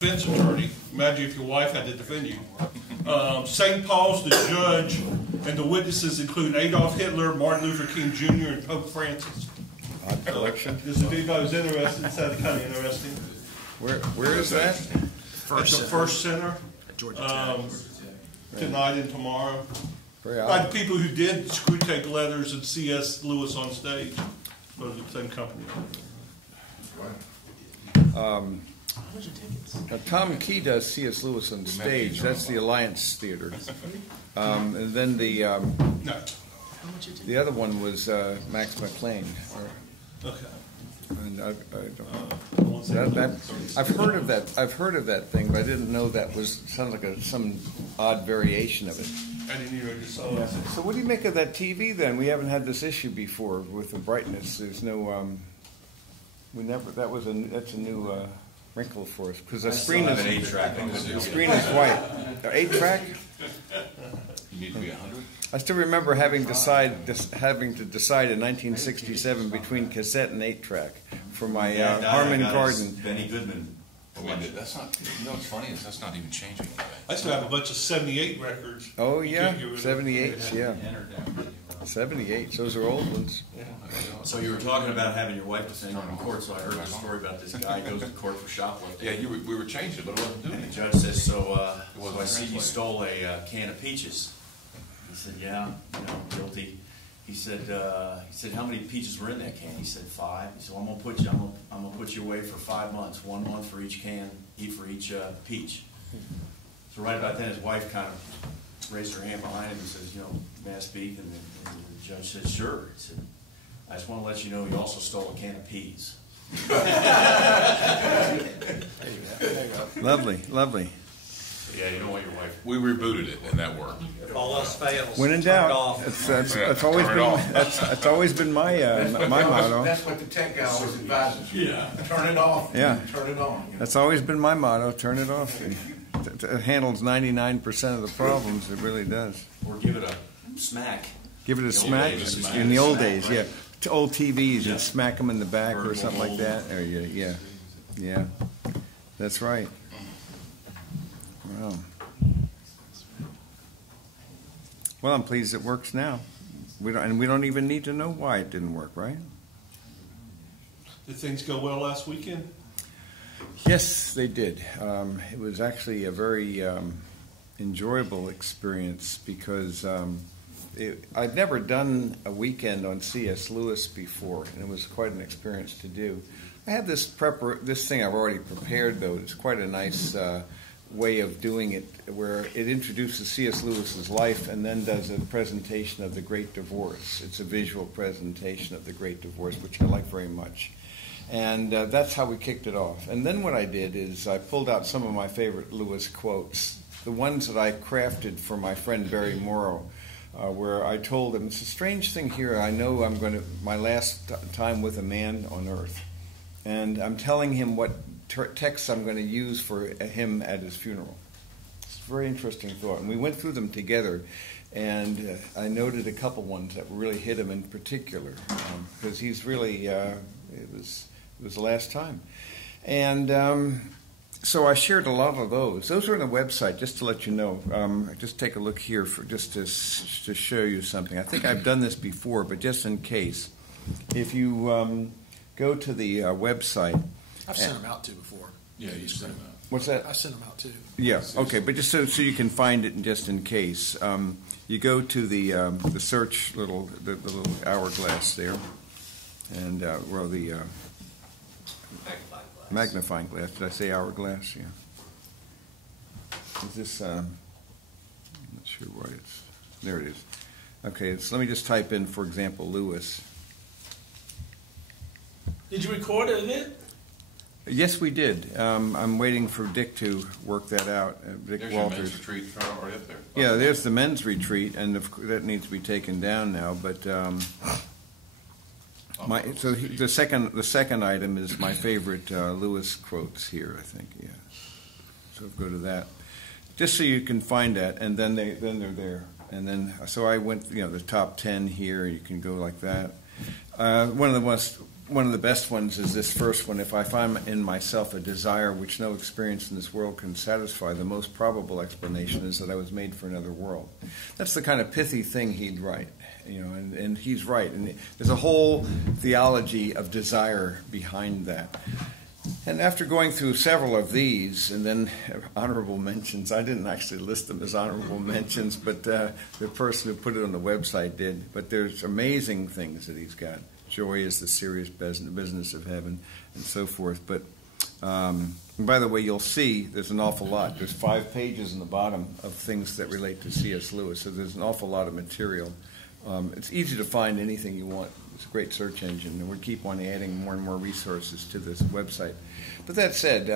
defense attorney. Imagine if your wife had to defend you. St. Paul's, the judge, and the witnesses include Adolf Hitler, Martin Luther King Jr., and Pope Francis. Odd collection. This if anybody was interested, it sounded kind of interesting. Where is that? At the First Center. At Georgia Tech. Tonight and tomorrow. Very By odd. the people who did Screwtape Leathers and C.S. Lewis on stage. Those are the same company. How much are tickets? Tom Key does C.S. Lewis on stage. That's the Alliance Theater. And then the No. How much are tickets? the other one was Max McLean. Okay. And I've heard of that. I've heard of that thing, but I didn't know that sounds like some odd variation of it. I didn't even know you saw Yeah. it. So what do you make of that TV then? We haven't had this issue before with the brightness. There's no. We never. That's a new wrinkle for us because the screen is an 8-track on the screen is white. 8-track. You need to be 100. I still remember having to decide in 1967 between cassette and 8-track for my Harman Kardon. Benny Goodman. That's not. You know what's funny is that's not even changing. I still have a bunch of 78 records. Oh You yeah, can't get rid of. 78s, yeah. 78s. Those are old ones. So you were talking about having your wife defend you in court, so I heard the story about this guy goes to court for shoplifting. Yeah, we were changing it, but it wasn't doing And the it. judge says, so wasn't I see you translated. stole a can of peaches. He said, yeah, guilty. He said, how many peaches were in that can? He said 5. He said, well, I'm gonna put you away for 5 months, 1 month for each can, for each peach. So right about then, his wife kind of raised her hand behind him and says, may I speak? And the judge said, sure. He said, I just want to let you know you also stole a can of peas. Lovely, lovely. Yeah, you don't want your wife. We rebooted it, and that worked. If all else fails, When in turn it doubt, off. that's always Turn it been off. that's always been my motto. That's what the tech guy always advises you. Yeah. Turn it off. Yeah. Turn it on. That's always been my motto. Turn it off. It handles 99% of the problems. It really does. Or give it a smack. Give it a In the old smack. days, smack. In the old Smack, days, right. yeah. To old TVs Yeah. and smack them in the back or Vertical something like mold. that. Or yeah. That's right. Wow. Well, I'm pleased it works now. We don't even need to know why it didn't work, right? Did things go well last weekend? Yes, they did. It was actually a very enjoyable experience because I'd never done a weekend on C.S. Lewis before, and it was quite an experience to do. I have this thing I've already prepared, though. It's quite a nice way of doing it, where it introduces C.S. Lewis's life and then does a presentation of The Great Divorce. It's a visual presentation of The Great Divorce, which I like very much. And that's how we kicked it off. And then what I did is I pulled out some of my favorite Lewis quotes, the ones that I crafted for my friend Barry Morrow, where I told him, it's a strange thing here. I know I'm going to, my last time with a man on earth. And I'm telling him what texts I'm going to use for him at his funeral. It's a very interesting thought. And we went through them together. And I noted a couple ones that really hit him in particular. Because he's really, it was the last time. And so I shared a lot of those. Those are on the website, just to let you know. Just take a look here for just to show you something. I think I've done this before, but just in case. If you go to the website. I've sent them out too before. Yeah, you sent that. What's that? I sent them out too. Yeah, okay, but just so you can find it just in case. You go to the search the little hourglass there, and the magnifying glass. Did I say hourglass? Yeah. Is this? I'm not sure why it's. There it is. Okay, so let me just type in, for example, Lewis. Did you record an event? Yes, we did. I'm waiting for Dick to work that out. Dick There's your Walters. men's retreat already up there. Yeah, there's the men's retreat, and that needs to be taken down now. But the second item is my favorite Lewis quotes here. I think, yeah. So go to that, just so you can find that, and then they're there. And then so I went, the top 10 here. You can go like that. One of the most one of the best ones is this first one. If I find in myself a desire which no experience in this world can satisfy, the most probable explanation is that I was made for another world. That's the kind of pithy thing he'd write, and he's right. And there's a whole theology of desire behind that. And after going through several of these, and then honorable mentions, I didn't actually list them as honorable mentions, but the person who put it on the website did. But there's amazing things that he's got. Joy is the serious business of heaven, and so forth. But and by the way, you'll see there's an awful lot. There's 5 pages in the bottom of things that relate to C.S. Lewis, so there's an awful lot of material. It's easy to find anything you want. It's a great search engine, and we keep on adding more and more resources to this website. But that said,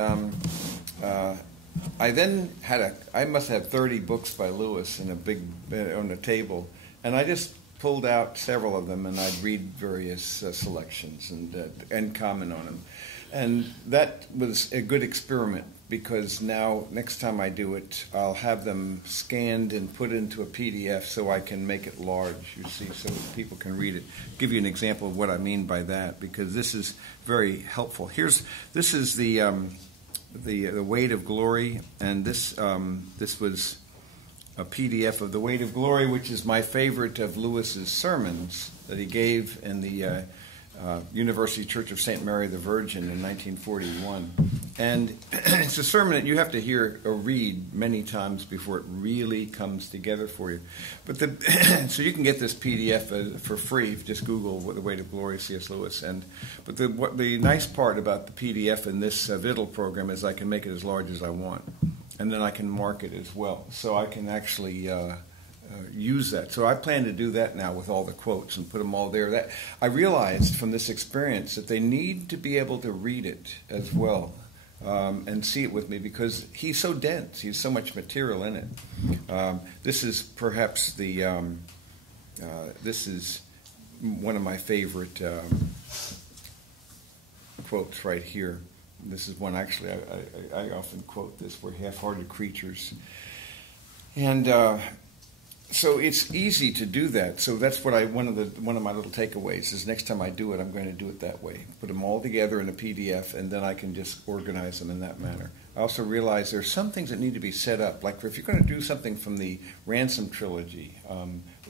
I then I must have 30 books by Lewis in a big on a table, and I just pulled out several of them, and I'd read various selections and comment on them. And that was a good experiment, because now, next time I do it, I'll have them scanned and put into a PDF so I can make it large, you see, so that people can read it. I'll give you an example of what I mean by that, because this is very helpful. This is the Weight of Glory, and this was a PDF of the Weight of Glory, which is my favorite of Lewis's sermons that he gave in the University Church of St. Mary the Virgin in 1941. And it's a sermon that you have to hear or read many times before it really comes together for you. But so you can get this PDF for free. Just Google The Weight of Glory, C.S. Lewis. But the nice part about the PDF in this Viddle program is I can make it as large as I want. And then I can mark it as well. So I can actually use that. So I plan to do that now with all the quotes and put them all there. I realized from this experience that they need to be able to read it as well and see it with me, because he's so dense. He has so much material in it. This is perhaps this is one of my favorite quotes right here. This is one, actually, I often quote this, "We're half-hearted creatures." And so it's easy to do that. So that's what one of my little takeaways is, next time I do it, I'm going to do it that way. Put them all together in a PDF, and then I can just organize them in that manner. I also realize there are some things that need to be set up. Like if you're going to do something from the Ransom trilogy,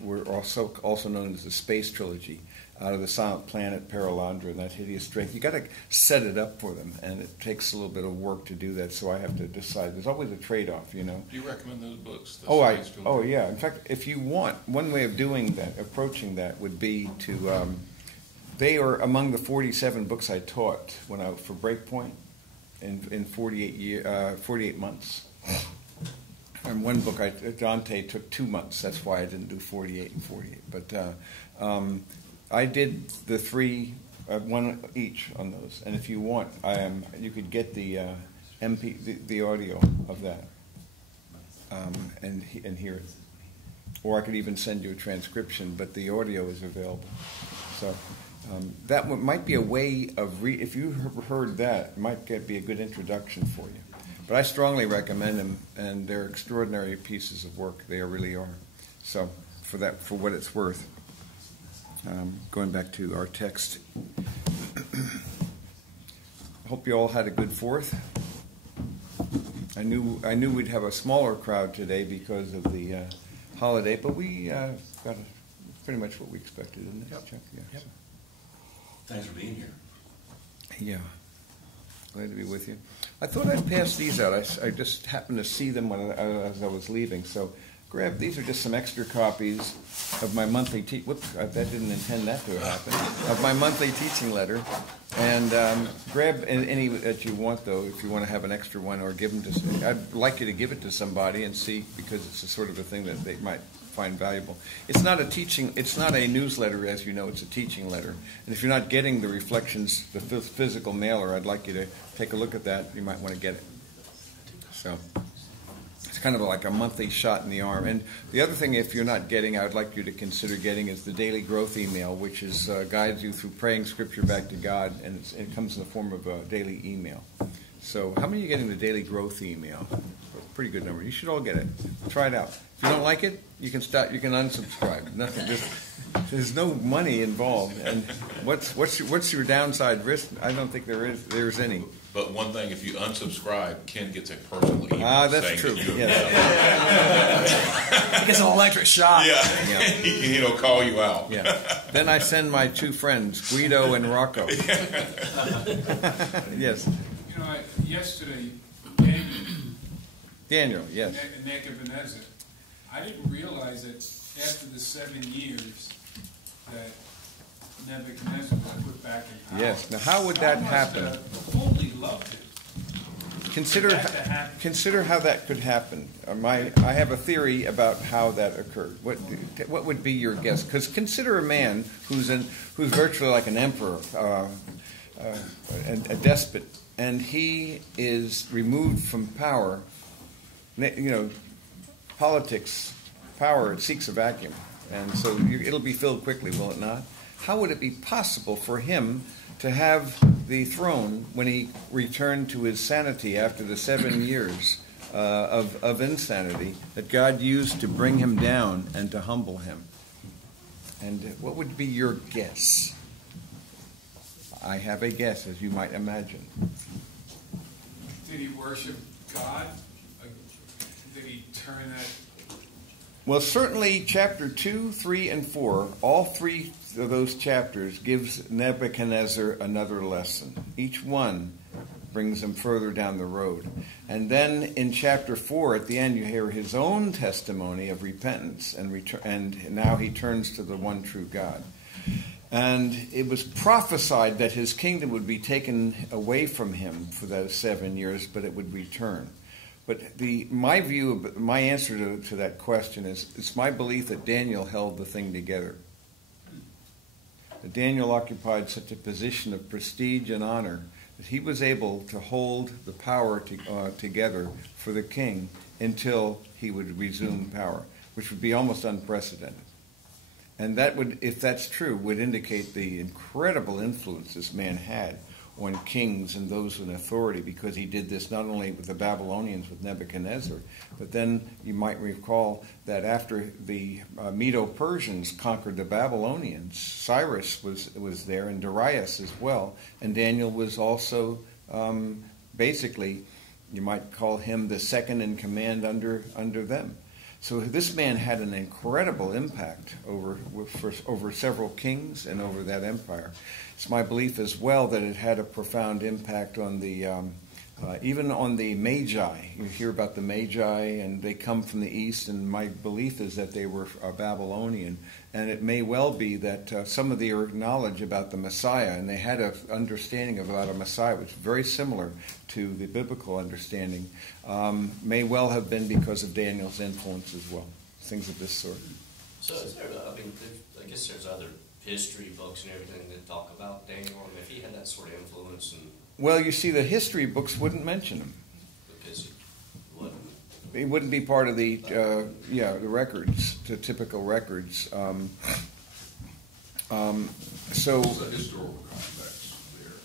we're also known as the Space trilogy, out of the Silent Planet, Perelandra, and That Hideous Strength. You got to set it up for them, and it takes a little bit of work to do that. So I have to decide. There's always a trade-off, Do you recommend those books? Oh yeah. In fact, if you want, one way of doing that, approaching that, would be to. They are among the 47 books I taught for Breakpoint in 48 months. And one book, Dante, took 2 months. That's why I didn't do 48 and 48. But I did the 3, one each on those. And if you want, you could get the the audio of that and hear it. Or I could even send you a transcription, but the audio is available. So that might be a way of if you heard that, it might be a good introduction for you. But I strongly recommend them, and they're extraordinary pieces of work. They really are. So for what it's worth. Going back to our text. I hope you all had a good 4th. I knew we'd have a smaller crowd today because of the holiday, but we got pretty much what we expected, didn't it, Chuck? Yeah. Yep. So. Thanks for being here. Yeah. Glad to be with you. I thought I'd pass these out. I just happened to see them as I was leaving, so these are just some extra copies of my monthly that didn't intend that to happen. Of my monthly teaching letter. And grab any that you want, though, if you want to have an extra one, or give them to. I'd like you to give it to somebody and see, because it's the sort of a thing that they might find valuable. It's not a newsletter, as you know. It's a teaching letter. And if you're not getting the reflections, the physical mailer, I'd like you to take a look at that. You might want to get it. So. It's kind of like a monthly shot in the arm. And the other thing, if you're not getting, I would like you to consider getting, is the Daily Growth email, which guides you through praying Scripture back to God, and it comes in the form of a daily email. So how many are getting the Daily Growth email? Pretty good number. You should all get it. Try it out. If you don't like it, you can stop. You can unsubscribe. Nothing. There's no money involved, and what's your downside risk? I don't think there's any. But one thing, if you unsubscribe, Ken gets a personal email. That's saying true. that you Yes. It gets an electric shock. Yeah. Yeah. He'll call you out. Yeah. Then I send my two friends, Guido and Rocco. Yes. You know, yesterday, Daniel, yes. Nebuchadnezzar, I didn't realize that after the 7 years that Nebuchadnezzar was put back in power. Yes. Now, how would that happen? I must have totally loved it. Consider how that could happen. I have a theory about how that occurred. What would be your guess? Because consider a man who's virtually like an emperor, a despot, and he is removed from power. You know, politics, power, it seeks a vacuum, and so it'll be filled quickly, will it not? How would it be possible for him to have the throne when he returned to his sanity after the 7 years of insanity that God used to bring him down and to humble him? And what would be your guess? I have a guess, as you might imagine. Did he worship God? Did he turn that? Well, certainly chapter 2, 3, and 4, all three of those chapters gives Nebuchadnezzar another lesson. Each one brings him further down the road. And then in chapter 4, at the end, you hear his own testimony of repentance, and now he turns to the one true God. And it was prophesied that his kingdom would be taken away from him for those 7 years, but it would return. But my answer to that question is, it's my belief that Daniel held the thing together. That Daniel occupied such a position of prestige and honor that he was able to hold the power together for the king until he would resume power, which would be almost unprecedented. And that would, if that's true, would indicate the incredible influence this man had on kings and those in authority, because he did this not only with the Babylonians, with Nebuchadnezzar, but then you might recall that after the Medo-Persians conquered the Babylonians, Cyrus was there, and Darius as well, and Daniel was also basically, you might call him the second in command under them. So this man had an incredible impact over several kings and over that empire. It's my belief as well that it had a profound impact on the even on the Magi. You hear about the Magi, and they come from the east, and my belief is that they were Babylonian. And it may well be that some of their knowledge about the Messiah, and they had an understanding about a Messiah which was very similar to the biblical understanding, may well have been because of Daniel's influence as well. Things of this sort. So is there, I guess there's other history books and everything that talk about Daniel. I mean, if he had that sort of influence and... Well, you see, the history books wouldn't mention him. Because he wouldn't be part of the the records, the typical records. So there's a historical context there.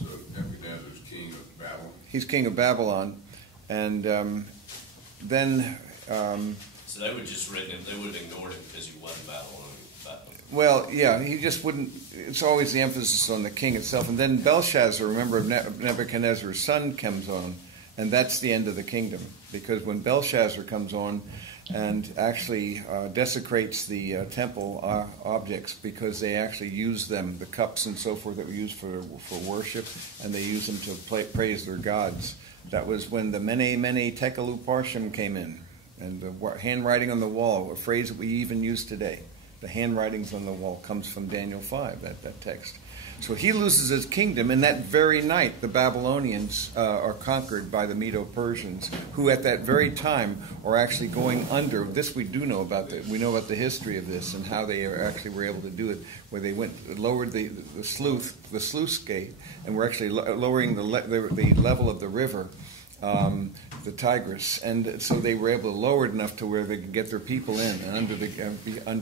So Nebuchadnezzar's king of Babylon. He's king of Babylon, and then. So they would just written him. They would have ignored him because he wasn't Babylon. Well, yeah, he just wouldn't. It's always the emphasis on the king itself, and then Belshazzar, remember, Nebuchadnezzar's son, comes on, and that's the end of the kingdom, because when Belshazzar comes on and actually desecrates the temple objects, because they actually use them, the cups and so forth that were used for worship, and they use them to praise their gods. That was when the Mene Mene Tekel Upharsin came in, and the handwriting on the wall, a phrase that we even use today. The handwritings on the wall comes from Daniel 5, that text. So he loses his kingdom, and that very night the Babylonians are conquered by the Medo-Persians, who at that very time are actually going under. This we do know about. We know about the history of this and how they actually were able to do it, where they lowered the sluice gate, and were actually lowering the level of the river, the Tigris, and so they were able to lower it enough to where they could get their people in and under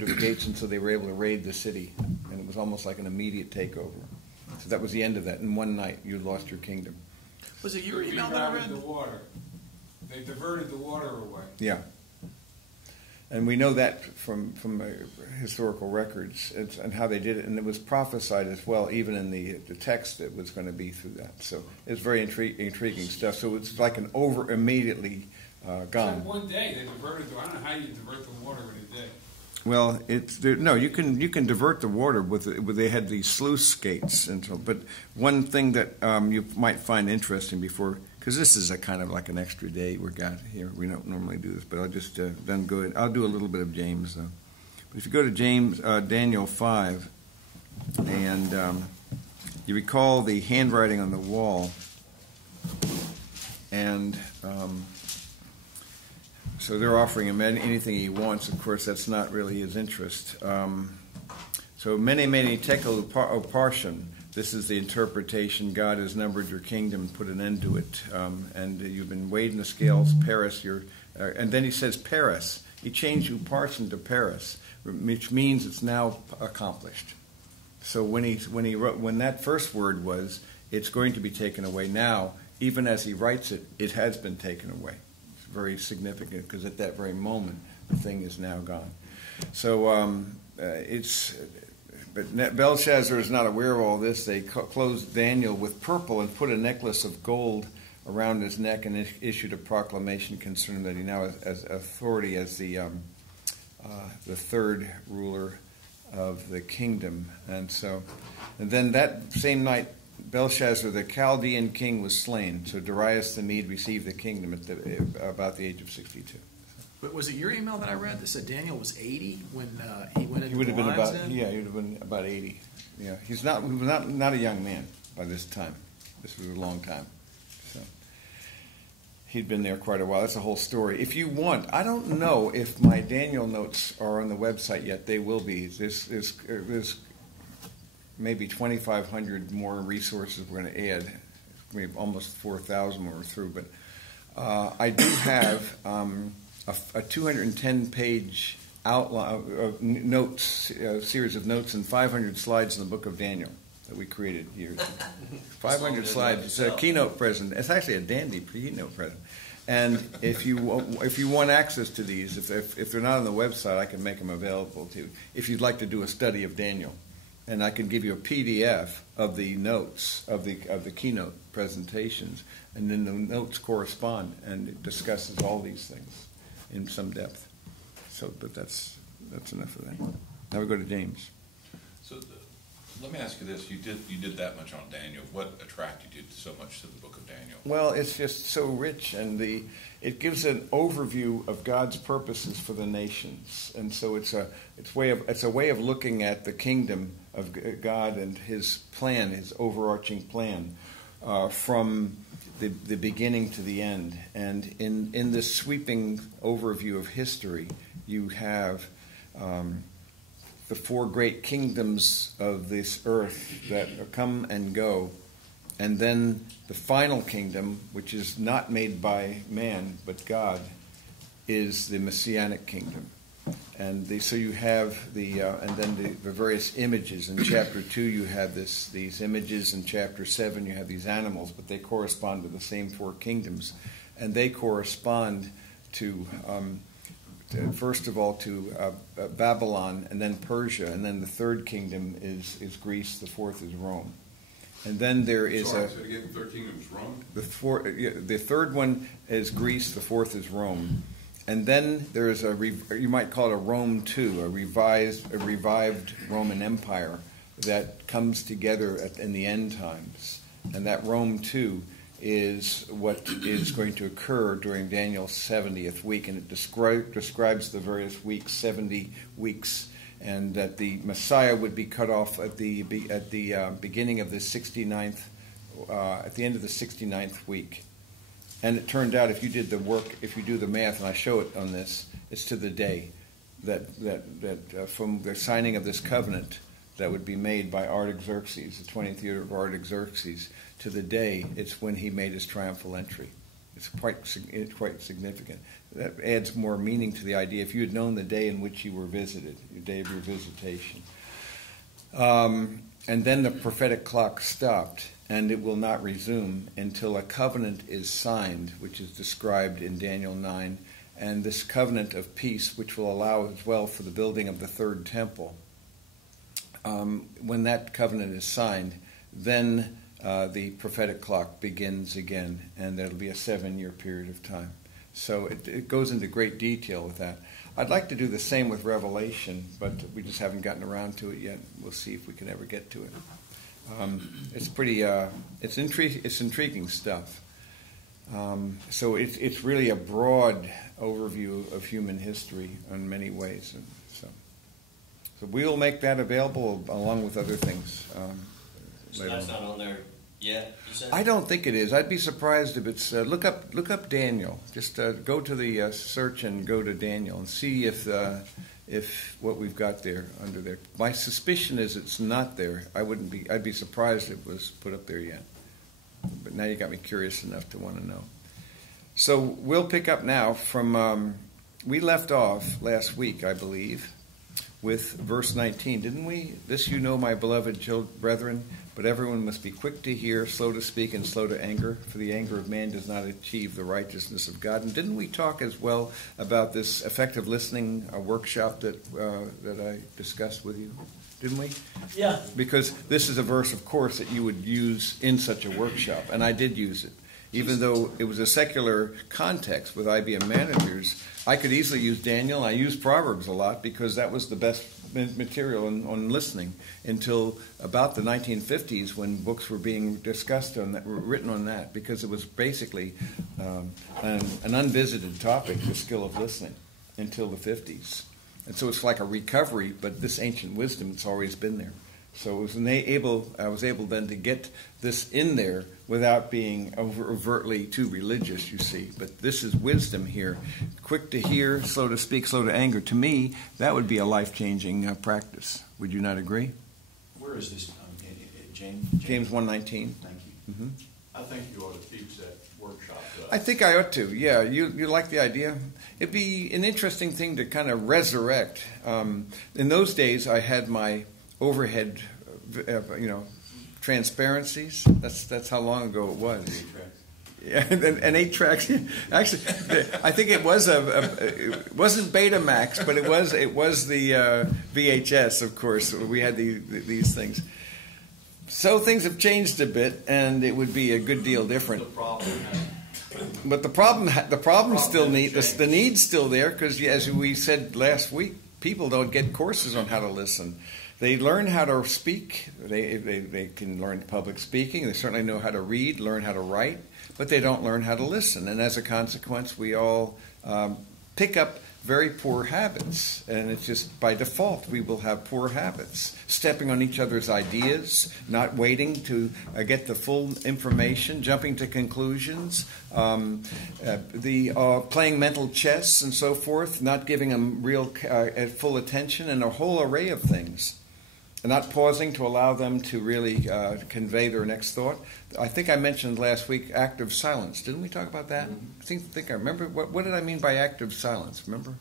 the gates, and so they were able to raid the city, and it was almost like an immediate takeover. So that was the end of that. In one night, you lost your kingdom. Was it your email that I read? The water. They diverted the water away. Yeah. And we know that from historical records and how they did it. And it was prophesied as well, even in the text, that was going to be through that. So it's very intriguing stuff. So it's like an immediately gone. So one day they diverted. I don't know how you divert the water in a day. Well, you can divert the water they had these sluice gates but one thing that you might find interesting because this is a kind of like an extra day we got here. We don't normally do this, but I'll just then go ahead. I'll do a little bit of James though. But if you go to Daniel 5, and you recall the handwriting on the wall, and so they're offering him anything he wants. Of course, that's not really his interest. So many tekel uparshan. This is the interpretation. God has numbered your kingdom, put an end to it, and you've been weighed in the scales. Paris, and then he says Paris. He changed uparshan to Paris, which means it's now accomplished. So when that first word was, it's going to be taken away now. Even as he writes it, it has been taken away. Very significant because at that very moment the thing is now gone. So but Belshazzar is not aware of all this. They clothed Daniel with purple and put a necklace of gold around his neck and issued a proclamation concerning that he now has authority as the third ruler of the kingdom. And then that same night, Belshazzar, the Chaldean king, was slain. So Darius the Mede received the kingdom at about the age of 62. But was it your email that I read that said Daniel was 80 when he went into He would have the been lion's about den? he would have been about 80. Yeah, he was not a young man by this time. This was a long time. So he'd been there quite a while. That's a whole story. If you want, I don't know if my Daniel notes are on the website yet. They will be. There's maybe 2,500 more resources we're going to add. Maybe almost 4,000 more through. But I do have a 210-page outline of notes, series of notes, and 500 slides in the book of Daniel that we created here. 500 slides. It's a keynote present. It's actually a dandy keynote present. And if you want access to these, if they're not on the website, I can make them available to you. If you'd like to do a study of Daniel, and I can give you a PDF of the notes of the keynote presentations, and then the notes correspond, and it discusses all these things in some depth. So, but that's enough of that. Now we go to James. So let me ask you this: you did that much on Daniel. What attracted you so much to the book of Daniel? Well, it's just so rich, and it gives an overview of God's purposes for the nations, and so it's a way of looking at the kingdom of God and His plan, His overarching plan, from the beginning to the end. And in this sweeping overview of history, you have the four great kingdoms of this earth that come and go, and then the final kingdom, which is not made by man but God, is the Messianic kingdom. And so you have and then the various images. In chapter 2 you have these images. In chapter 7 you have these animals, but they correspond to the same four kingdoms, and they correspond to first of all to Babylon, and then Persia, and then the third kingdom is Greece. The fourth is Rome, and then there is Sorry, say it again. The third kingdom is Rome. The third one is Greece. The fourth is Rome. And then there is you might call it a Rome II, a revived Roman Empire that comes together in the end times. And that Rome II is what is going to occur during Daniel's 70th week. And it describes the various weeks, 70 weeks, and that the Messiah would be cut off at the beginning of the 69th, at the end of the 69th week. And it turned out, if you did the work, if you do the math, and I show it on this, it's to the day that from the signing of this covenant that would be made by Artaxerxes, the 20th year of Artaxerxes, to the day it's when he made his triumphal entry. It's quite significant. That adds more meaning to the idea. If you had known the day in which you were visited, the day of your visitation. And then the prophetic clock stopped, and it will not resume until a covenant is signed, which is described in Daniel 9, and this covenant of peace, which will allow as well for the building of the third temple. When that covenant is signed, then the prophetic clock begins again, and there'll be a 7-year period of time. So it goes into great detail with that. I'd like to do the same with Revelation, but we just haven't gotten around to it yet. We'll see if we can ever get to it. It's pretty, it's intriguing stuff. So it's really a broad overview of human history in many ways. And so we'll make that available along with other things. So that's not on there yet, you said? I don't think it is. I'd be surprised if it's. Look up Daniel. Just go to the search and go to Daniel and see if what we've got there under there. My suspicion is it's not there. I'd be surprised if it was put up there yet. But now you got me curious enough to want to know. So we'll pick up now from. We left off last week, I believe, with verse 19, didn't we? This you know, my beloved brethren, but everyone must be quick to hear, slow to speak, and slow to anger, for the anger of man does not achieve the righteousness of God. And didn't we talk as well about this effective listening workshop that I discussed with you? Didn't we? Yeah. Because this is a verse, of course, that you would use in such a workshop, and I did use it. Even though it was a secular context with IBM managers, I could easily use Daniel. I used Proverbs a lot because that was the best material on listening until about the 1950s when books were being discussed on that, written on that, because it was basically an unvisited topic, the skill of listening, until the 50s. And so it's like a recovery, but this ancient wisdom, it's always been there. So I was able then to get this in there without being overtly too religious, you see. But this is wisdom here. Quick to hear, slow to speak, slow to anger. To me, that would be a life-changing practice. Would you not agree? Where is this, James? James 1:19. Thank you. Mm-hmm. I think you ought to teach that workshop. I think I ought to, yeah. You like the idea? It'd be an interesting thing to kind of resurrect. In those days, I had my overhead, transparencies. That's how long ago it was. 8 tracks. Yeah, and 8 tracks. Actually, I think it was it wasn't Betamax, but it was the VHS. Of course, we had these things. So things have changed a bit, and it would be a good deal different. But the problem still the need's still there because, as we said last week, people don't get courses on how to listen. They learn how to speak. They can learn public speaking. They certainly know how to read, learn how to write, but they don't learn how to listen. And as a consequence, we all pick up very poor habits. And it's just by default, we will have poor habits. Stepping on each other's ideas, not waiting to get the full information, jumping to conclusions, playing mental chess and so forth, not giving them real full attention, and a whole array of things. Not pausing to allow them to really convey their next thought. I think I mentioned last week active silence. Didn't we talk about that? Mm-hmm. I think I remember. What did I mean by active silence? Remember?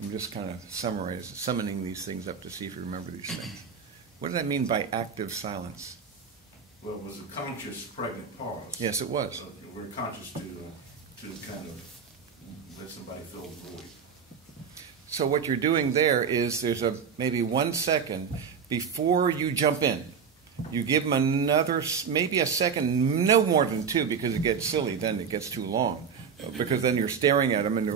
I'm just kind of summoning these things up to see if you remember these things. What did I mean by active silence? Well, it was a conscious pregnant pause. Yes, it was. We're conscious to kind of let somebody fill the void. So what you're doing there is there's maybe 1 second before you jump in. You give them maybe a second, no more than 2, because it gets silly. Then it gets too long, because then you're staring at them, and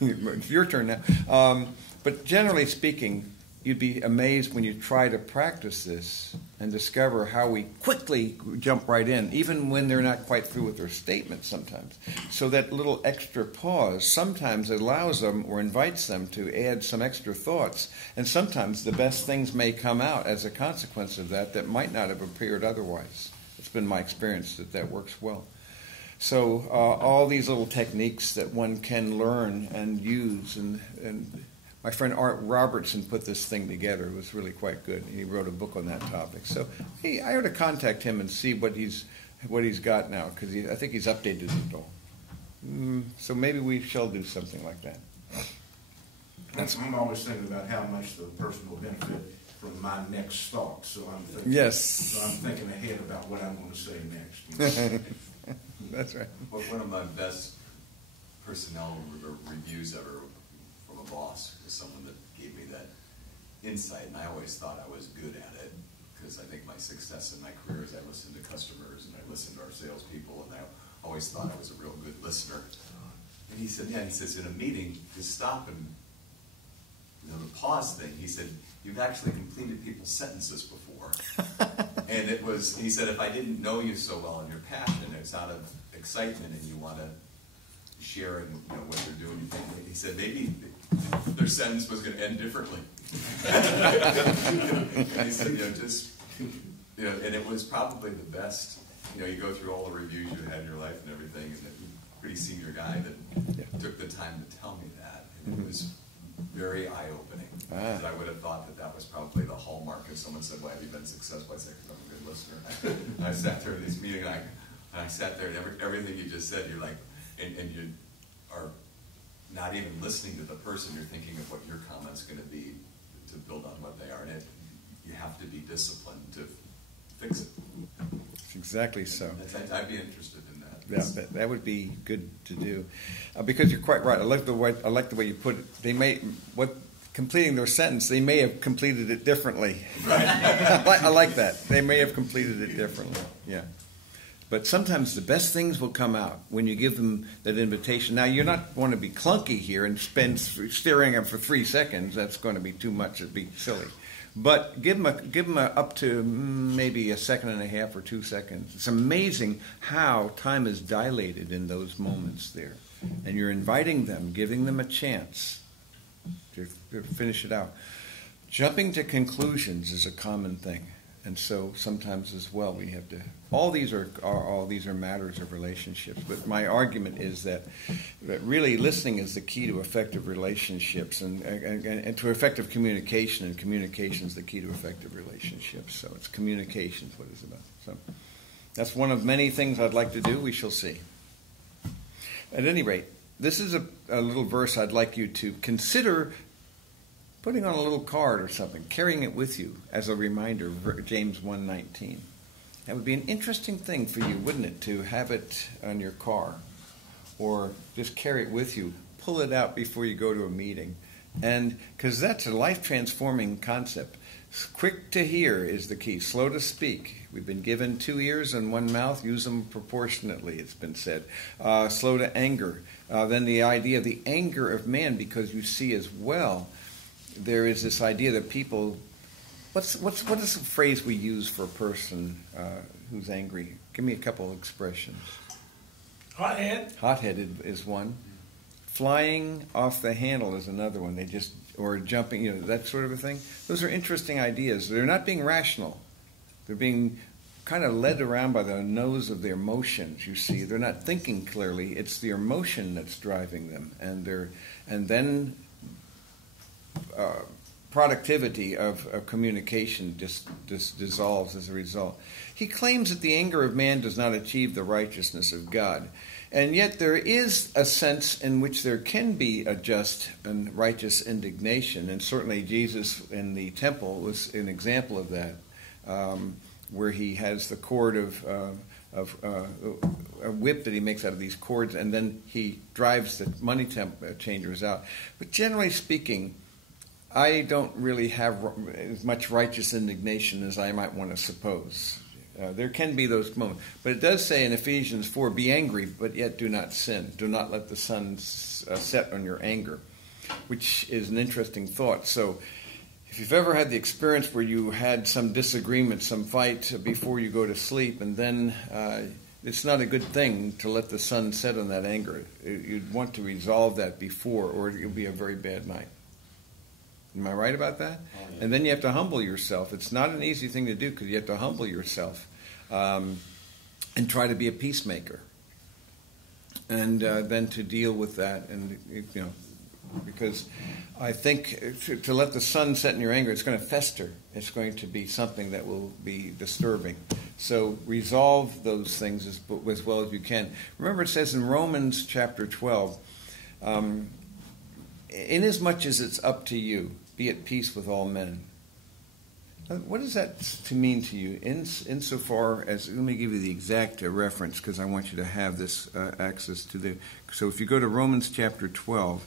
it's your turn now. But generally speaking, you'd be amazed when you try to practice this and discover how we quickly jump right in, even when they're not quite through with their statement sometimes. So that little extra pause sometimes allows them or invites them to add some extra thoughts. And sometimes the best things may come out as a consequence of that might not have appeared otherwise. It's been my experience that works well. So all these little techniques that one can learn and use, and my friend Art Robertson put this thing together. It was really quite good. He wrote a book on that topic. So I ought to contact him and see what he's got now, because I think he's updated it all. So maybe we shall do something like that. I'm always thinking about how much the person will benefit from my next thought. So I'm thinking. Yes. So I'm thinking ahead about what I'm going to say next. That's right. Well, one of my best personnel reviews ever from a boss was someone that gave me that insight, and I always thought I was good at it, because I think my success in my career is I listened to customers and I listened to our salespeople, and I always thought I was a real good listener. And he said, yeah, he says, in a meeting, just stop and, the pause thing, he said, you've actually completed people's sentences before. And it was, he said, if I didn't know you so well and you're passionate, it's out of excitement and you want to share in, what they're doing, he said, maybe their sentence was going to end differently. And he said, just, and it was probably the best. You go through all the reviews you had in your life and everything, and a pretty senior guy that took the time to tell me that, and it was very eye-opening. I would have thought that was probably the hallmark. If someone said, "Why have you been successful?" I said, "Because I'm a good listener." And I sat there in this meeting, and I sat there, and everything you just said, you're like, and you are not even listening to the person. You're thinking of what your comment's going to be to build on what they are, and you have to be disciplined to fix it. Exactly so. I'd be interested in that. Yeah, that would be good to do, because you're quite right. I like the way you put it. Completing their sentence, they may have completed it differently. Right. I like that. They may have completed it differently. Yeah. But sometimes the best things will come out when you give them that invitation. Now, you're not going to be clunky here and spend staring at them for 3 seconds. That's going to be too much. It'd be silly. But give them up to maybe a second and a half or 2 seconds. It's amazing how time is dilated in those moments there. And you're inviting them, giving them a chance to finish it out. Jumping to conclusions is a common thing. And so sometimes as well we have to. All these are matters of relationships. But my argument is that really listening is the key to effective relationships and to effective communication. And communication is the key to effective relationships. So it's communication is what it's about. So that's one of many things I'd like to do. We shall see. At any rate, this is a little verse I'd like you to consider putting on a little card or something, carrying it with you as a reminder, James 1:19. That would be an interesting thing for you, wouldn't it, to have it on your car or just carry it with you, pull it out before you go to a meeting. And because that's a life-transforming concept. Quick to hear is the key, slow to speak. We've been given 2 ears and 1 mouth, use them proportionately, it's been said. Slow to anger. Then the idea of the anger of man, because you see as well, there is this idea that people, what is the phrase we use for a person who's angry? Give me a couple of expressions. Hothead. Hot-headed is one. Flying off the handle is another one. Or jumping, that sort of a thing. Those are interesting ideas. They're not being rational. They're being kind of led around by the nose of their emotions, you see. They're not thinking clearly. It's the emotion that's driving them. And then productivity of communication just dissolves as a result. He claims that the anger of man does not achieve the righteousness of God. And yet there is a sense in which there can be a just and righteous indignation. And certainly Jesus in the temple was an example of that, where he has the cord of a whip that he makes out of these cords, and then he drives the money changers out. But generally speaking, I don't really have as much righteous indignation as I might want to suppose. There can be those moments. But it does say in Ephesians 4, be angry, but yet do not sin. Do not let the sun set on your anger, which is an interesting thought. So if you've ever had the experience where you had some disagreement, some fight before you go to sleep, and then it's not a good thing to let the sun set on that anger. You'd want to resolve that before, or it'll be a very bad night. Am I right about that? Oh, yeah. And then you have to humble yourself. It's not an easy thing to do because you have to humble yourself and try to be a peacemaker. And then to deal with that. And, because I think to let the sun set in your anger, it's going to fester. It's going to be something that will be disturbing. So resolve those things as well as you can. Remember it says in Romans chapter 12, inasmuch as it's up to you, be at peace with all men. What does that to mean to you insofar as, let me give you the exact reference because I want you to have this access to the, so if you go to Romans chapter 12,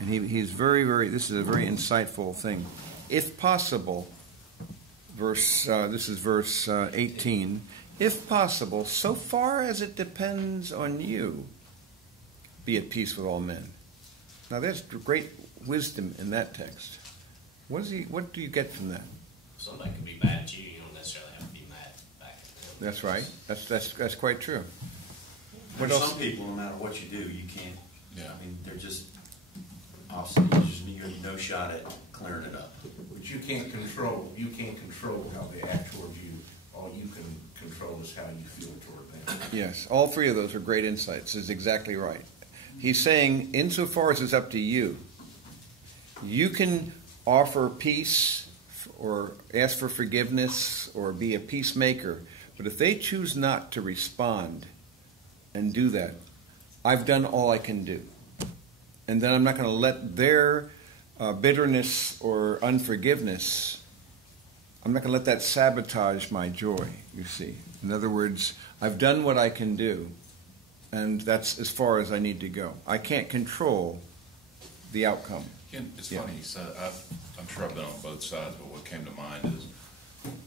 and he's this is a very insightful thing. If possible, this is verse 18, if possible, so far as it depends on you, be at peace with all men. Now there's great wisdom in that text. What do you get from that? Somebody can be mad at you. You don't necessarily have to be mad back at them. That's right. That's quite true. What There's else? some people, no matter what you do, you can't. Yeah. I mean, they're just obviously you have no shot at clearing it up. But you can't control how they act toward you. All you can control is how you feel toward them. Yes, all three of those are great insights. Is exactly right. He's saying, insofar as it's up to you, you can offer peace or ask for forgiveness or be a peacemaker. But if they choose not to respond and do that, I've done all I can do. And then I'm not going to let their bitterness or unforgiveness, I'm not going to let that sabotage my joy, you see. In other words, I've done what I can do, and that's as far as I need to go. I can't control the outcome. Ken, it's funny, so I'm sure I've been on both sides, but what came to mind is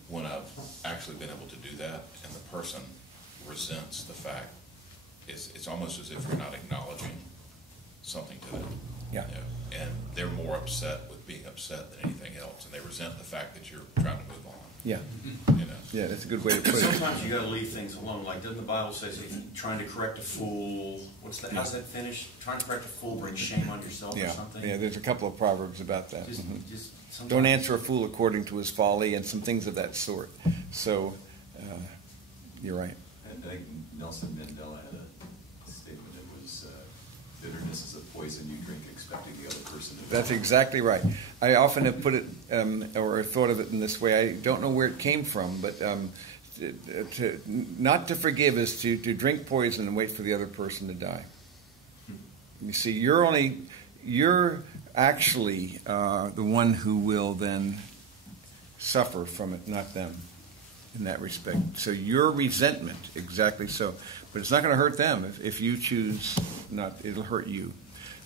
when I've actually been able to do that and the person resents the fact, it's almost as if you're not acknowledging something to them. Yeah. You know, and they're more upset with being upset than anything else, and they resent the fact that you're trying to move on. Yeah. You know? Yeah, that's a good way to put it. Sometimes you got to leave things alone. Like, doesn't the Bible say, if you're trying to correct a fool, how's that finish? Trying to correct a fool brings shame on yourself or something? Yeah, there's a couple of proverbs about that. Just sometimes- Don't answer a fool according to his folly and some things of that sort. So, you're right. I think Nelson Mandela had a statement that was, bitterness is a poison you drink expecting the other person to die. That's exactly right. I often have put it, or thought of it in this way. I don't know where it came from, but not to forgive is to drink poison and wait for the other person to die. You see, you're actually the one who will then suffer from it, not them, in that respect. So your resentment, exactly so. But it's not going to hurt them if you choose not. It'll hurt you.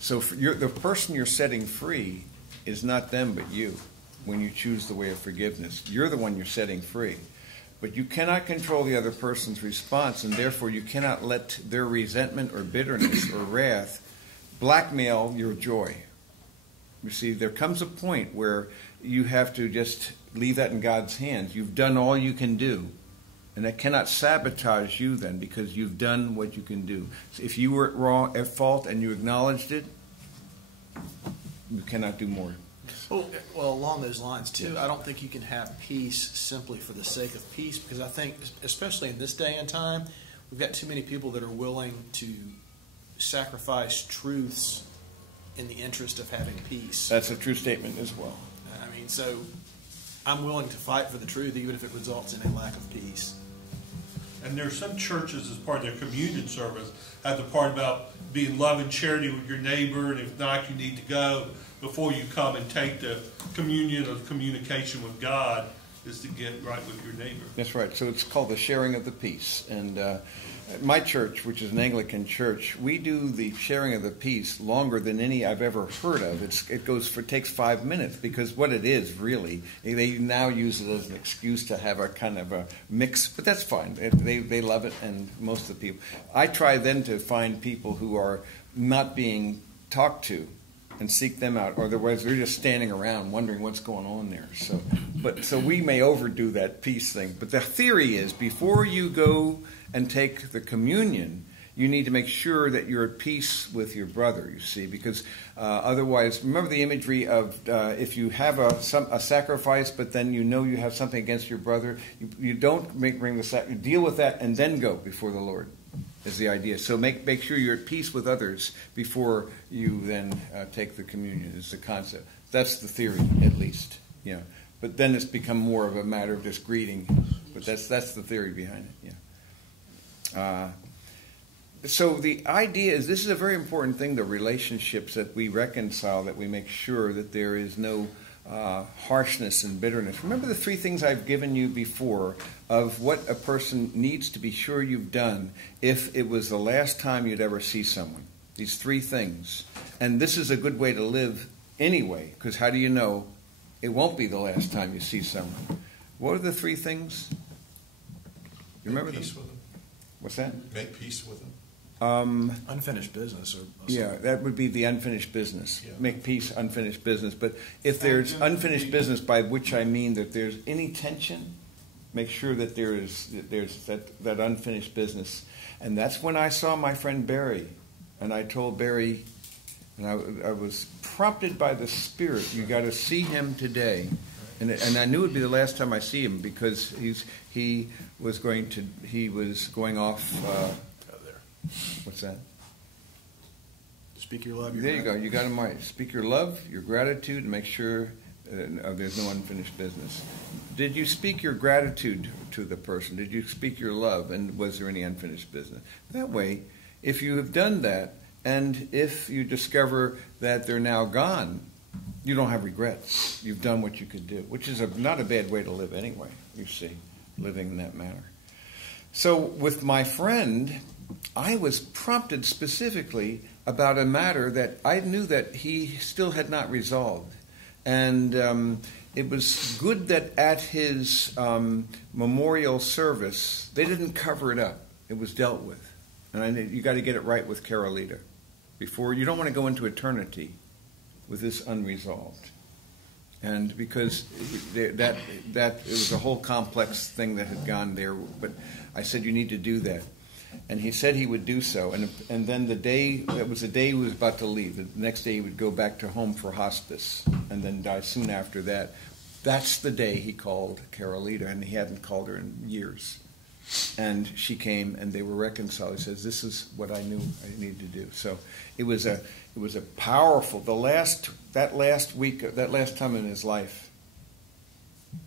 So the person you're setting free is not them but you when you choose the way of forgiveness. You're the one you're setting free. But you cannot control the other person's response, and therefore you cannot let their resentment or bitterness or wrath blackmail your joy. You see, there comes a point where you have to just leave that in God's hands. You've done all you can do. And that cannot sabotage you then, because you've done what you can do. So if you were wrong, at fault, and you acknowledged it, you cannot do more. Well, along those lines, too, I don't think you can have peace simply for the sake of peace, because I think, especially in this day and time, we've got too many people that are willing to sacrifice truths in the interest of having peace. That's a true statement as well. I mean, so I'm willing to fight for the truth, even if it results in a lack of peace. And there are some churches, as part of their communion service, have the part about being love and charity with your neighbor, and if not, you need to go before you come and take the communion or the communication with God, is to get right with your neighbor. That's right. So it's called the sharing of the peace. And at my church, which is an Anglican church, we do the sharing of the peace longer than any I've ever heard of. It takes 5 minutes, because what it is really, they now use it as an excuse to have a kind of a mix, but that's fine. They love it, and most of the people. I try then to find people who are not being talked to and seek them out, or otherwise they're just standing around wondering what's going on there. So we may overdo that peace thing. But the theory is, before you go and take the communion, you need to make sure that you're at peace with your brother, you see, because otherwise, remember the imagery of if you have a sacrifice, but then you know you have something against your brother, you don't bring the sacrifice, you deal with that and then go before the Lord, is the idea. So make sure you're at peace with others before you then take the communion, is the concept. That's the theory, at least. Yeah. But then it's become more of a matter of just greeting. But that's the theory behind it. Yeah. So the idea is, this is a very important thing, the relationships that we reconcile, that we make sure that there is no harshness and bitterness. Remember the 3 things I've given you before of what a person needs to be sure you've done if it was the last time you'd ever see someone. These 3 things. And this is a good way to live anyway, because how do you know it won't be the last time you see someone? What are the 3 things? You remember Make peace them? with them. What's that? Make peace with them. Unfinished business. Yeah, that would be the unfinished business. Yeah. Make peace, unfinished business. But if there's unfinished business, by which I mean that there's any tension, make sure that there's that unfinished business. And that's when I saw my friend Barry. And I told Barry, and I was prompted by the Spirit, you got to see him today. And I knew it would be the last time I see him because he was going off. What's that? Speak your love. There you go. You got him right. Speak your love, your gratitude, and make sure there's no unfinished business. Did you speak your gratitude to the person? Did you speak your love? And was there any unfinished business? That way, if you have done that, and if you discover that they're now gone, you don't have regrets. You've done what you could do, which is not a bad way to live anyway, you see, living in that manner. So with my friend, I was prompted specifically about a matter that I knew that he still had not resolved. And it was good that at his memorial service, they didn't cover it up. It was dealt with. And you got to get it right with Carolita. You don't want to go into eternity with this unresolved. And because that it was a whole complex thing that had gone there, but I said, you need to do that. And he said he would do so. And then that was the day he was about to leave. The next day he would go back to home for hospice and then die soon after that. That's the day he called Carolita, and he hadn't called her in years. And she came, and they were reconciled. He says, "This is what I knew I needed to do." So it was a powerful. That last time in his life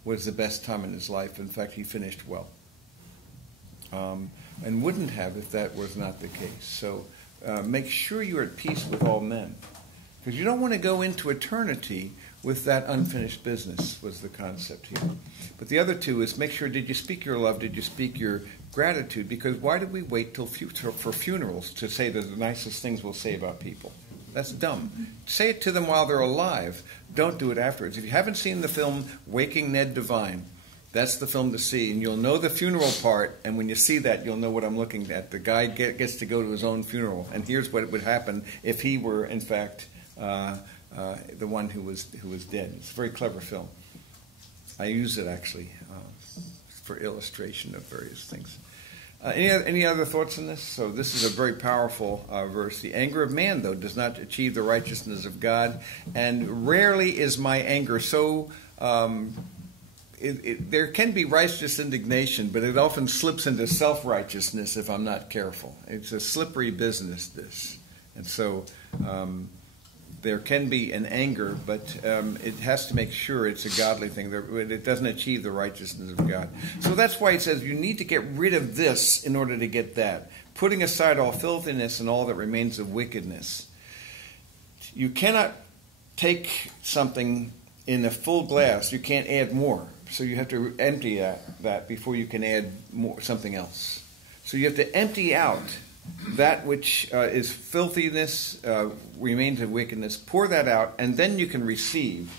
was the best time in his life. In fact, he finished well, and wouldn't have if that was not the case. So make sure you're at peace with all men, because you don't want to go into eternity with that unfinished business, was the concept here. But the other 2 is make sure, did you speak your love? Did you speak your gratitude? Because why did we wait till for funerals to say the nicest things we'll say about people? That's dumb. Say it to them while they're alive. Don't do it afterwards. If you haven't seen the film Waking Ned Devine, that's the film to see. And you'll know the funeral part, and when you see that, you'll know what I'm looking at. The guy gets to go to his own funeral. And here's what would happen if he were, in fact, the one who was dead. It's a very clever film. I use it actually for illustration of various things. Any other thoughts on this? So this is a very powerful verse. The anger of man, though, does not achieve the righteousness of God, and rarely is my anger so. There can be righteous indignation, but it often slips into self-righteousness if I'm not careful. It's a slippery business, this, and so. There can be an anger, but it has to make sure it's a godly thing. It doesn't achieve the righteousness of God. So that's why he says you need to get rid of this in order to get that. Putting aside all filthiness and all that remains of wickedness. You cannot take something in a full glass. You can't add more. So you have to empty that before you can add something else. So you have to empty out that which is filthiness, remains of wickedness, pour that out, and then you can receive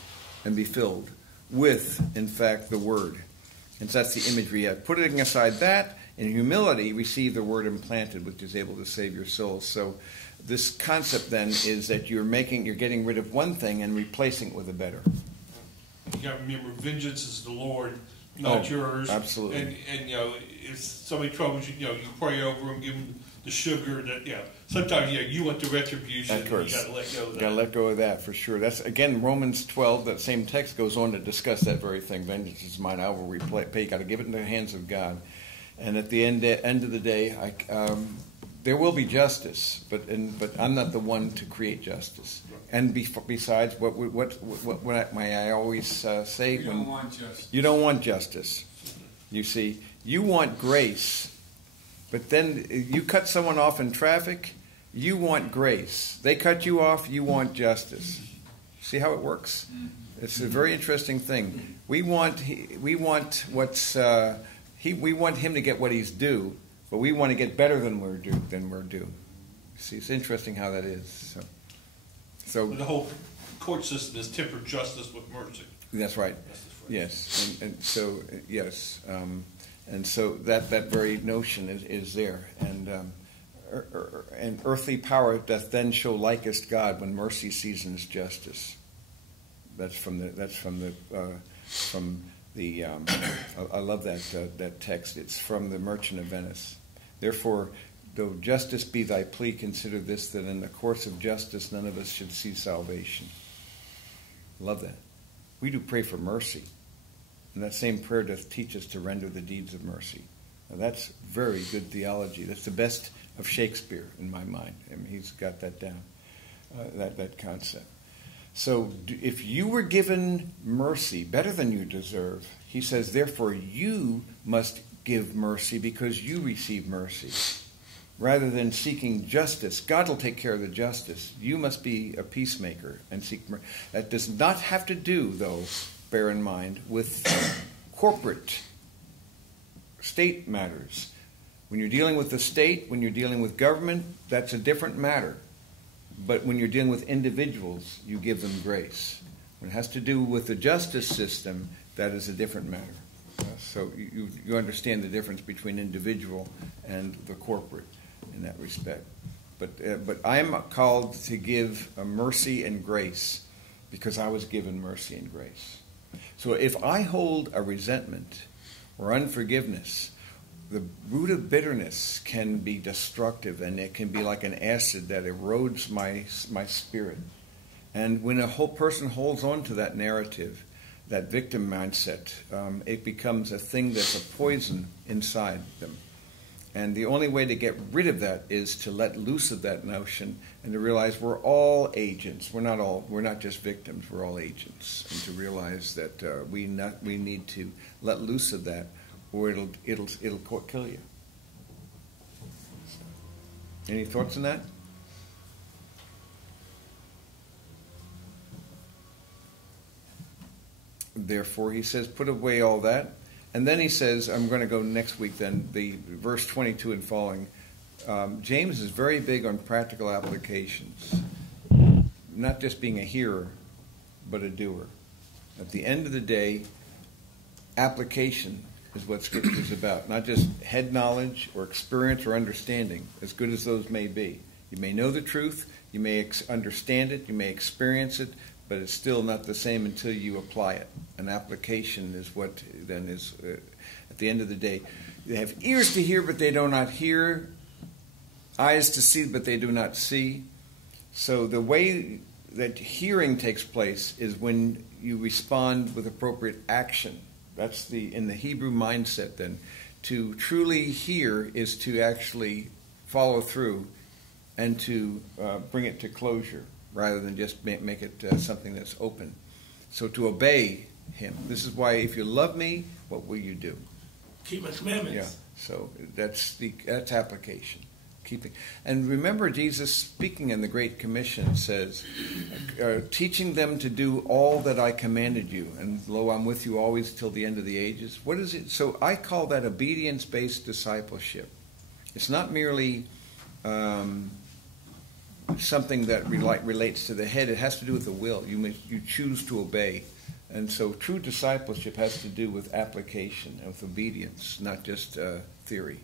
and be filled with, in fact, the Word. And so that's the imagery you have. Putting aside that, in humility, receive the Word implanted, which is able to save your soul. So this concept, then, is that you're getting rid of one thing and replacing it with a better. You got to remember, vengeance is the Lord, not yours. Absolutely. And if somebody troubles you, you pray over them, give them the sugar. That sometimes you want the retribution. Of course. You got to let go of that. Got to let go of that for sure. That's again Romans 12. That same text goes on to discuss that very thing. Vengeance is mine; I will repay. You got to give it in the hands of God. And at the end of the day, there will be justice, but I'm not the one to create justice. And besides, what I always say, You don't want justice. You don't want justice. You see, you want grace, but then you cut someone off in traffic. You want grace. They cut you off. You want justice. See how it works? It's a very interesting thing. We want we want him to get what he's due, but we want to get better than we're due. See, it's interesting how that is. So the whole court system is tempered justice with mercy. That's right. Yes, and so yes, and so that very notion is there, and earthly power doth then show likest God when mercy seasons justice. That's from the I love that text. It's from the Merchant of Venice. Therefore, though justice be thy plea, consider this, that in the course of justice none of us should see salvation. Love that. We do pray for mercy. And that same prayer doth teach us to render the deeds of mercy. Now that's very good theology. That's the best of Shakespeare in my mind. I mean, he's got that down, that concept. So if you were given mercy better than you deserve, he says, therefore you must give mercy because you receive mercy. Rather than seeking justice, God will take care of the justice. You must be a peacemaker and seek mercy. That does not have to do, though, bear in mind, with corporate state matters. When you're dealing with the state, when you're dealing with government, that's a different matter. But when you're dealing with individuals, you give them grace. When it has to do with the justice system, that is a different matter. So you understand the difference between individual and the corporate in that respect. But I am called to give mercy and grace because I was given mercy and grace. So if I hold a resentment or unforgiveness, the root of bitterness can be destructive, and it can be like an acid that erodes my spirit. And when a whole person holds on to that narrative, that victim mindset, it becomes a thing that's a poison inside them. And the only way to get rid of that is to let loose of that notion and to realize we're all agents. We're not just victims. We're all agents, and to realize that we need to let loose of that, or it'll kill you. Any thoughts on that? Therefore, he says, put away all that. And then he says, I'm going to go next week then, the verse 22 and following. James is very big on practical applications. Not just being a hearer, but a doer. At the end of the day, application is what Scripture is about. Not just head knowledge or experience or understanding, as good as those may be. You may know the truth, you may understand it, you may experience it, but it's still not the same until you apply it. An application is what then is, at the end of the day, they have ears to hear, but they do not hear, eyes to see, but they do not see. So the way that hearing takes place is when you respond with appropriate action. That's in the Hebrew mindset then. To truly hear is to actually follow through and to bring it to closure, rather than just make it something that's open. So to obey him. This is why if you love me, what will you do? Keep my commandments. Yeah. So that's application. And remember, Jesus speaking in the Great Commission says, teaching them to do all that I commanded you, and lo, I'm with you always till the end of the ages. What is it? So I call that obedience-based discipleship. It's not merely something that relates to the head. It has to do with the will. You choose to obey. And so true discipleship has to do with application and with obedience, not just theory.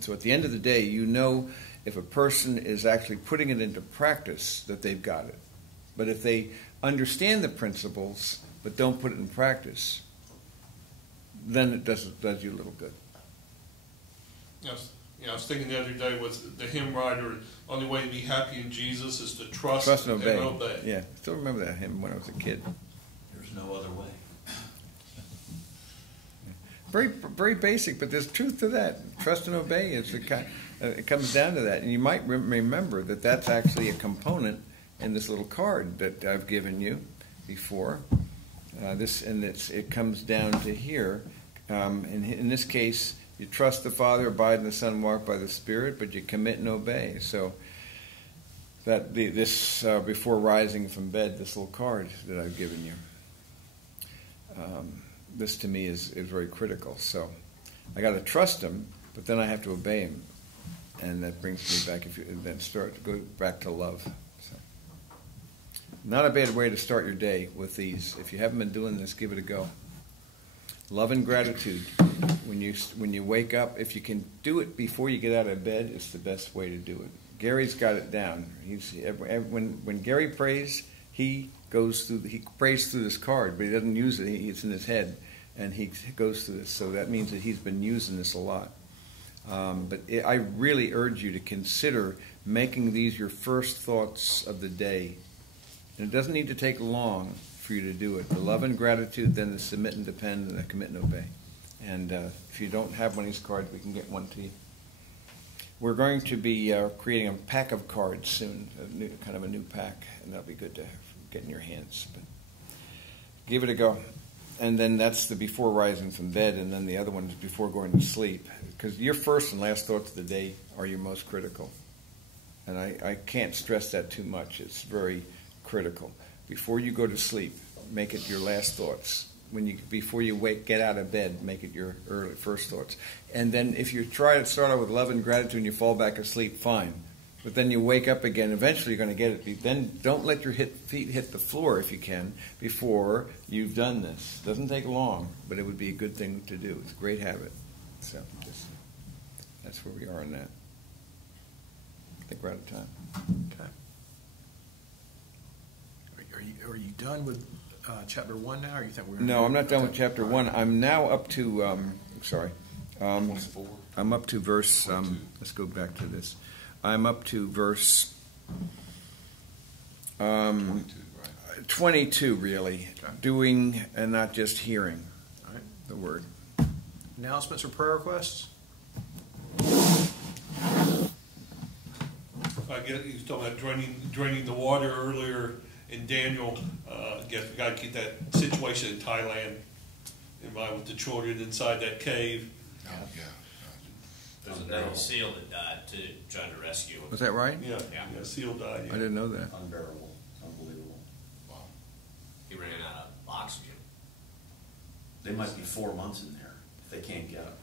So at the end of the day, you know if a person is actually putting it into practice that they've got it. But if they understand the principles but don't put it in practice, then it does you a little good. Yes. I was thinking the other day with the hymn writer, only way to be happy in Jesus is to trust and obey. Yeah, I still remember that hymn when I was a kid. There's no other way. Very, very basic, but there's truth to that. Trust and obey is it comes down to that, and you might remember that that's actually a component in this little card that I've given you before. It comes down to here. In this case, you trust the Father, abide in the Son, walk by the Spirit, but you commit and obey. So this before rising from bed, this little card that I've given you. This to me is very critical. So I got to trust him, but then I have to obey him, and that brings me back. Go back to love. So, not a bad way to start your day with these. If you haven't been doing this, give it a go. Love and gratitude. When you wake up, if you can do it before you get out of bed, it's the best way to do it. Gary's got it down. When Gary prays, he prays through this card, but he doesn't use it. It's in his head, and he goes through this. So that means that he's been using this a lot. I really urge you to consider making these your first thoughts of the day. And it doesn't need to take long for you to do it. The love and gratitude, then the submit and depend, and the commit and obey. And if you don't have one of these cards, we can get one to you. We're going to be creating a pack of cards soon, kind of a new pack, and that'll be good to get in your hands. But give it a go. And then that's the before rising from bed, and then the other one is before going to sleep. Because your first and last thoughts of the day are your most critical. And I can't stress that too much. It's very critical. Before you go to sleep, make it your last thoughts. Before you get out of bed, make it your first thoughts. And then if you try to start out with love and gratitude and you fall back asleep, fine. But then you wake up again. Eventually you're going to get it. Then don't let your feet hit the floor if you can before you've done this. It doesn't take long, but it would be a good thing to do. It's a great habit. So that's where we are on that. I think we're out of time. Okay. Are you done with chapter 1 now, or you think we're? No, I'm not done with chapter 1. I'm now up to. I'm up to verse. Let's go back to this. I'm up to verse 22, really. Okay. Doing and not just hearing. All right. The word. Announcements or prayer requests? I guess he was talking about draining the water earlier in Daniel. I guess we got to keep that situation in Thailand in mind with the children inside that cave. Oh, yeah. There's another seal that died too, trying to rescue him. Was that right? Yeah, seal died. Yeah. I didn't know that. Unbearable. Unbelievable. Wow. He ran out of oxygen. They might be 4 months in there if they can't get them.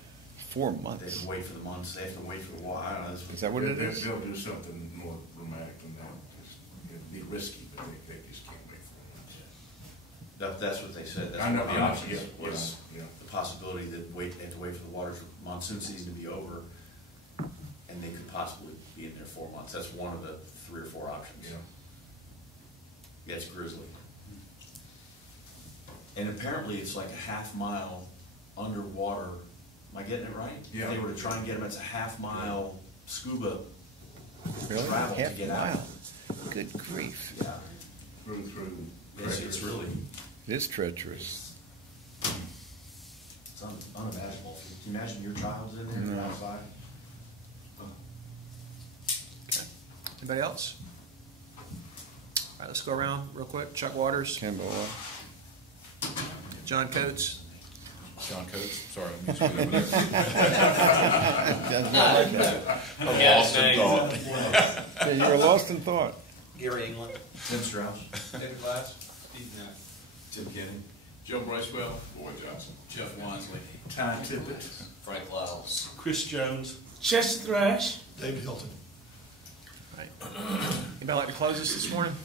4 months? They have to wait for the months. They have to wait for the water. I don't know. Is that what it is? They'll do something more dramatic than that. It'd be risky, but they just can't wait for it. That's what they said. That's I know, one of the options yeah, was yeah. the possibility that they have to wait for the water for monsoon season to be over, and they could possibly be in there 4 months. That's one of the 3 or 4 options. Yeah, it's grisly. And apparently it's like a half-mile underwater. Am I getting it right? Yeah. If they were to try and get them, it's a half-mile scuba Really? travel to Half get mile? out. Good grief. Yeah. Through. It's really, It is treacherous. it's unimaginable. Can you imagine your child's in there and you're outside? Okay. Anybody else? All right, let's go around real quick. Chuck Waters, Campbell. John Coates. John Coates, sorry, I'm used to it over there. Yes, Yeah, you were lost in thought. Gary England. Tim Strauss. David Glass, Steve Knapp, Tim Kenny. Joe Bricewell, Boyd Johnson. Jeff Wansley. Ty Tippett. Frank Lyles. Chris Jones. Chester Thrash. David Hilton. Right. Anybody like to close us this morning?